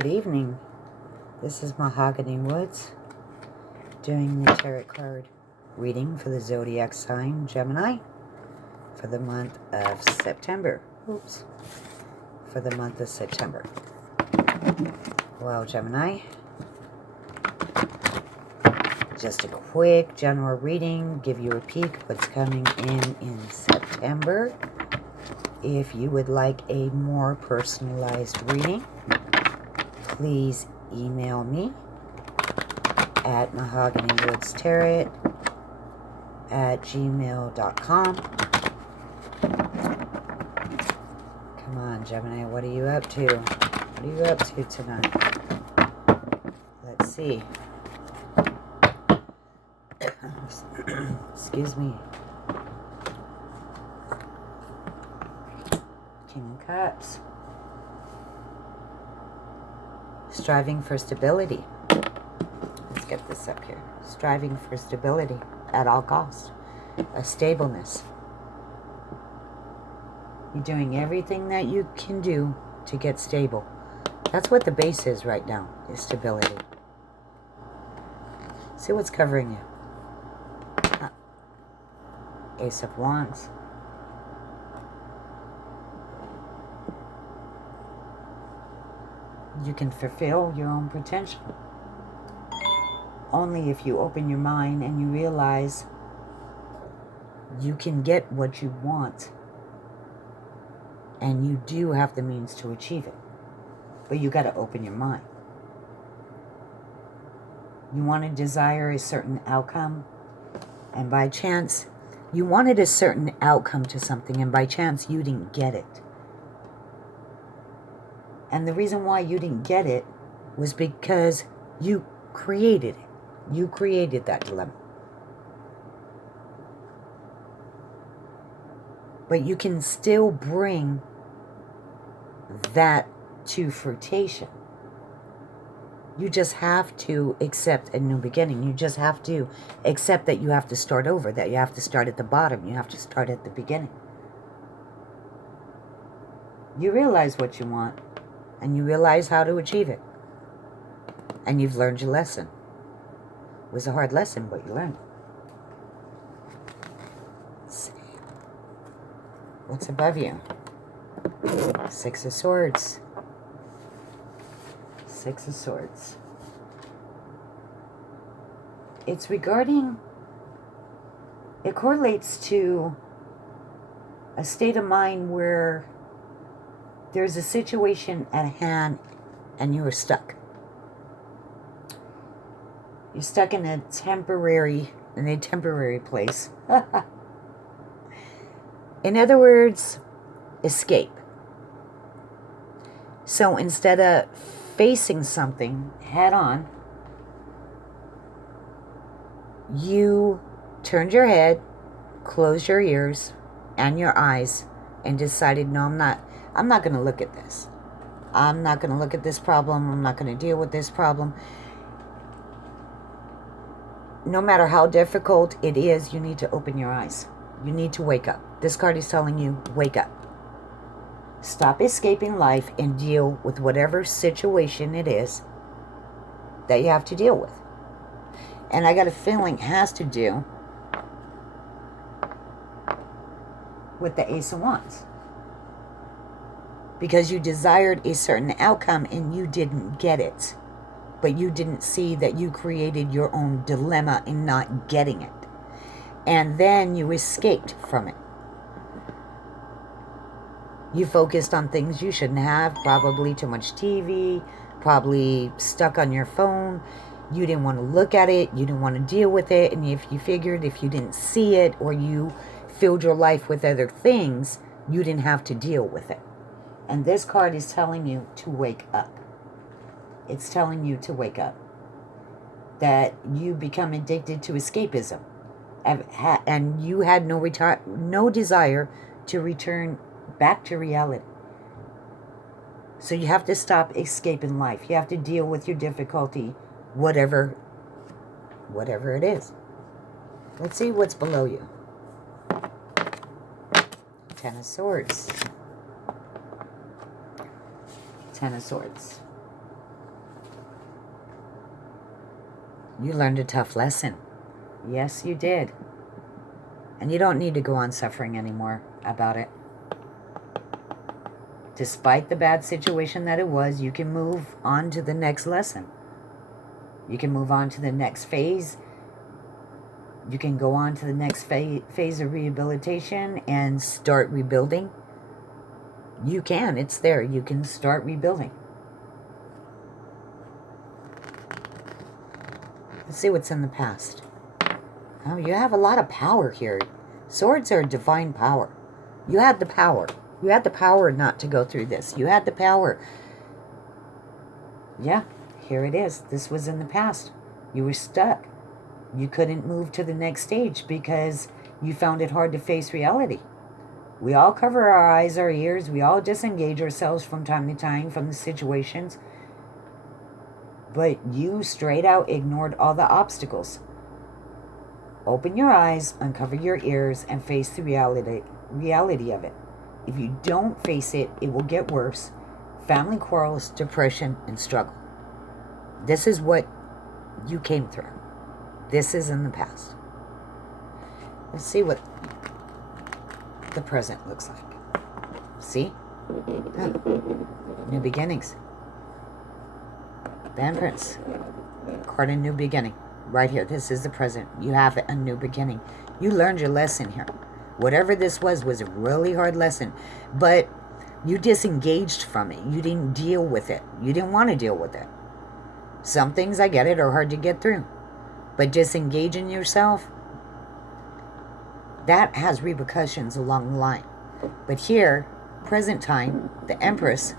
Good evening. This is Mahogany Woods doing the tarot card reading for the zodiac sign Gemini for the month of September. For the month of September. Well, Gemini, just a quick general reading, give you a peek what's coming in September. If you would like a more personalized reading, please email me at mahoganywoodsterrett@gmail.com. Come on, Gemini, what are you up to? What are you up to tonight? Let's see. Excuse me. King of Cups. Striving for stability. Let's get this up here. Striving for stability at all costs. A stableness. You're doing everything that you can do to get stable. That's what the base is right now, is stability. See what's covering you. Ace of Wands. You can fulfill your own potential only if you open your mind and you realize you can get what you want, and you do have the means to achieve it, but you got to open your mind. You want to desire a certain outcome, and by chance you wanted a certain outcome to something, and by chance you didn't get it. And the reason why you didn't get it was because you created it. You created that dilemma. But you can still bring that to fruition. You just have to accept a new beginning. You just have to accept that you have to start over, that you have to start at the bottom. You have to start at the beginning. You realize what you want, and you realize how to achieve it. And you've learned your lesson. It was a hard lesson, but you learned it. Let's see. What's above you? Six of Swords. Six of Swords. It's regarding, it correlates to a state of mind where there's a situation at hand and you are stuck. You're stuck in a temporary place. In other words, escape. So instead of facing something head on, you turned your head, closed your ears and your eyes, and decided, no, I'm not going to look at this. I'm not going to look at this problem. I'm not going to deal with this problem. No matter how difficult it is, you need to open your eyes. You need to wake up. This card is telling you, wake up. Stop escaping life and deal with whatever situation it is that you have to deal with. And I got a feeling it has to do with the Ace of Wands. Because you desired a certain outcome and you didn't get it. But you didn't see that you created your own dilemma in not getting it. And then you escaped from it. You focused on things you shouldn't have. Probably too much TV. Probably stuck on your phone. You didn't want to look at it. You didn't want to deal with it. And if you figured if you didn't see it, or you filled your life with other things, you didn't have to deal with it. And this card is telling you to wake up. It's telling you to wake up. That you become addicted to escapism. And you had no desire to return back to reality. So you have to stop escaping life. You have to deal with your difficulty, whatever it is. Let's see what's below you. Ten of Swords. Ten of Swords. You learned a tough lesson. Yes, you did. And you don't need to go on suffering anymore about it. Despite the bad situation that it was, you can move on to the next lesson. You can move on to the next phase. You can go on to the next phase of rehabilitation and start rebuilding. You can. It's there. You can start rebuilding. Let's see what's in the past. Oh, you have a lot of power here. Swords are divine power. You had the power. You had the power not to go through this. You had the power. Yeah, here it is. This was in the past. You were stuck. You couldn't move to the next stage because you found it hard to face reality. We all cover our eyes, our ears. We all disengage ourselves from time to time from the situations. But you straight out ignored all the obstacles. Open your eyes, uncover your ears, and face the reality of it. If you don't face it, it will get worse. Family quarrels, depression, and struggle. This is what you came through. This is in the past. Let's see what the present looks like. See? New beginnings. The Empress. Card of new beginning. Right here. This is the present. You have a new beginning. You learned your lesson here. Whatever this was a really hard lesson. But you disengaged from it. You didn't deal with it. You didn't want to deal with it. Some things, I get it, are hard to get through. But disengaging yourself, that has repercussions along the line. But here, present time, the Empress,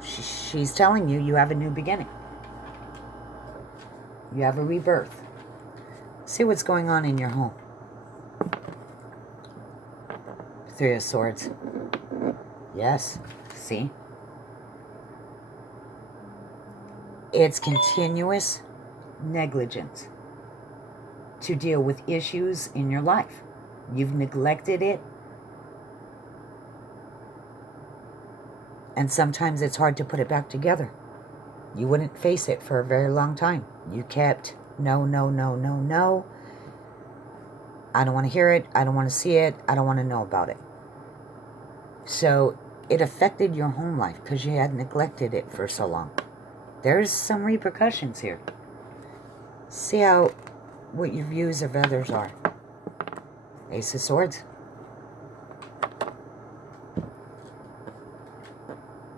she's telling you you have a new beginning. You have a rebirth. See what's going on in your home. Three of Swords. Yes. See? It's continuous negligence to deal with issues in your life. You've neglected it. And sometimes it's hard to put it back together. You wouldn't face it for a very long time. You kept, no, no, no, no, no. I don't want to hear it. I don't want to see it. I don't want to know about it. So it affected your home life because you had neglected it for so long. There's some repercussions here. See what your views of others are. Ace of Swords.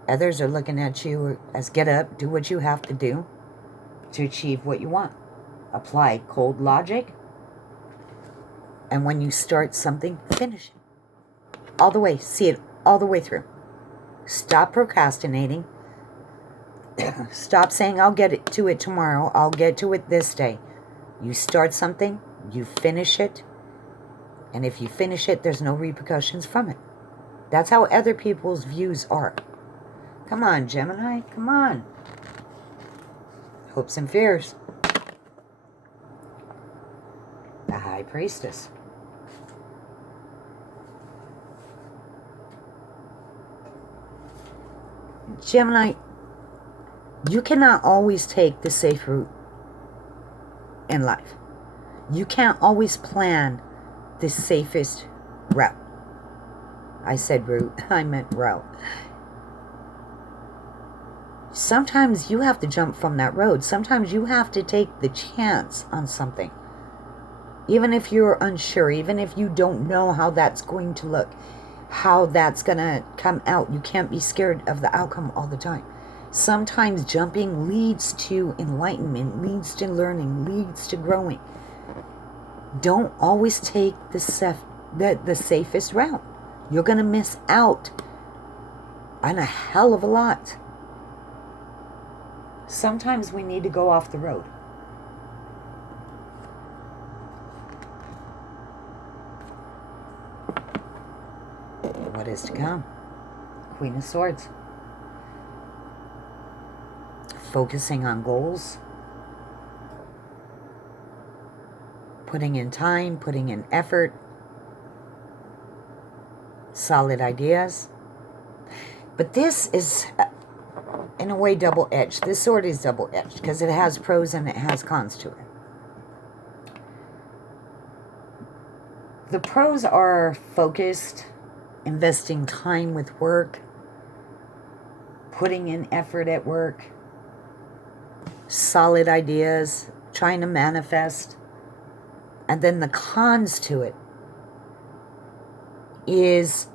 Others are looking at you as get up, do what you have to do to achieve what you want. Apply cold logic. And when you start something, finish it. All the way. See it all the way through. Stop procrastinating. Stop saying, I'll get to it tomorrow. I'll get to it this day. You start something, you finish it. And if you finish it, there's no repercussions from it. That's how other people's views are. Come on, Gemini. Come on. Hopes and fears. The High Priestess. Gemini, you cannot always take the safe route in life. You can't always plan the safest route. I said route. I meant route. Sometimes you have to jump from that road. Sometimes you have to take the chance on something. Even if you're unsure, even if you don't know how that's going to look, how that's going to come out, you can't be scared of the outcome all the time. Sometimes jumping leads to enlightenment, leads to learning, leads to growing. Don't always take the safest route. You're going to miss out on a hell of a lot. Sometimes we need to go off the road. What is to come? Queen of Swords. Focusing on goals. Putting in time, putting in effort. Solid ideas. But this is, in a way, double-edged. This sword is double-edged because it has pros and it has cons to it. The pros are focused, investing time with work, putting in effort at work, solid ideas, trying to manifest. And then the cons to it is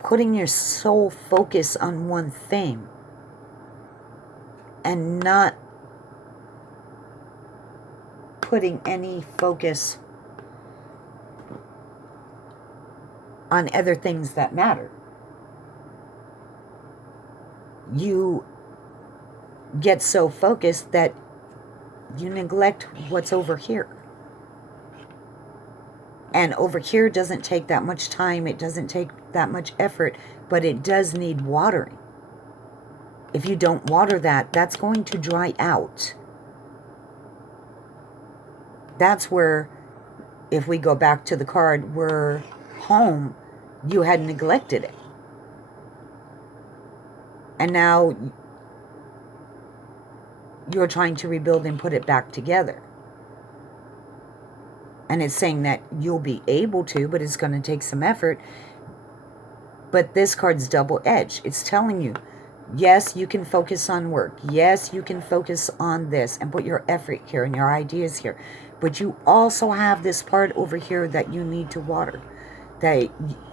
putting your sole focus on one thing and not putting any focus on other things that matter. You get so focused that you neglect what's over here. And over here doesn't take that much time, it doesn't take that much effort, but it does need watering. If you don't water that, that's going to dry out. That's where, if we go back to the card, where home, you had neglected it. And now you're trying to rebuild and put it back together. And it's saying that you'll be able to, but it's going to take some effort. But this card's double-edged. It's telling you, yes, you can focus on work. Yes, you can focus on this and put your effort here and your ideas here. But you also have this part over here that you need to water, that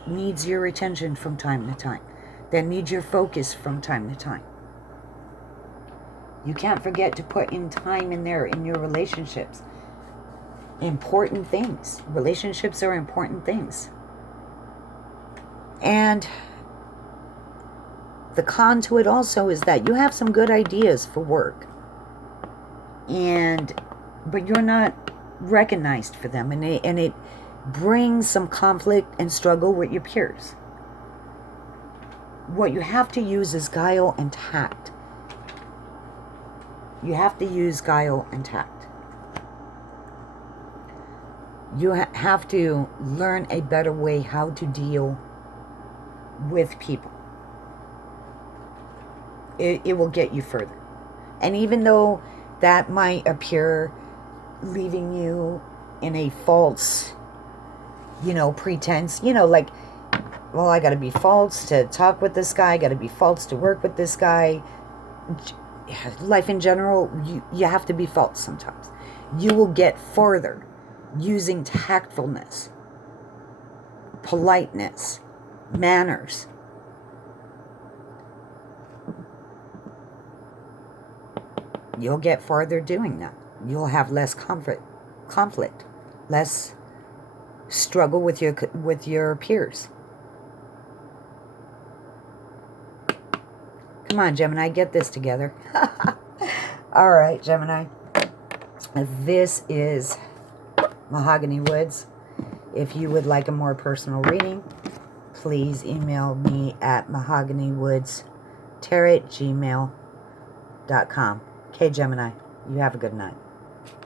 needs your attention from time to time, that needs your focus from time to time. You can't forget to put in time in there in your relationships. Important things. Relationships are important things. And the con to it also is that you have some good ideas for work, but you're not recognized for them, and it brings some conflict and struggle with your peers. What you have to use is guile and tact. You have to use guile and tact. You have to learn a better way how to deal with people. It will get you further. And even though that might appear leaving you in a false, pretense, like, well, I got to be false to talk with this guy, I got to be false to work with this guy. Life in general, you have to be false sometimes. You will get further using tactfulness, politeness, manners. You'll get farther doing that. You'll have less conflict, less struggle with your peers. Come on, Gemini, get this together. All right, Gemini. This is Mahogany Woods. If you would like a more personal reading, please email me at mahoganywoodsterror@gmail.com. Okay, Gemini, you have a good night.